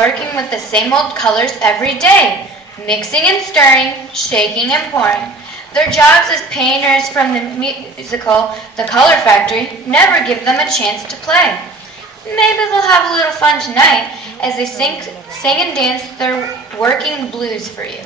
working with the same old colors every day, mixing and stirring, shaking and pouring. Their jobs as painters from the musical The Color Factory never give them a chance to play. Maybe they'll have a little fun tonight as they sing and dance their working blues for you.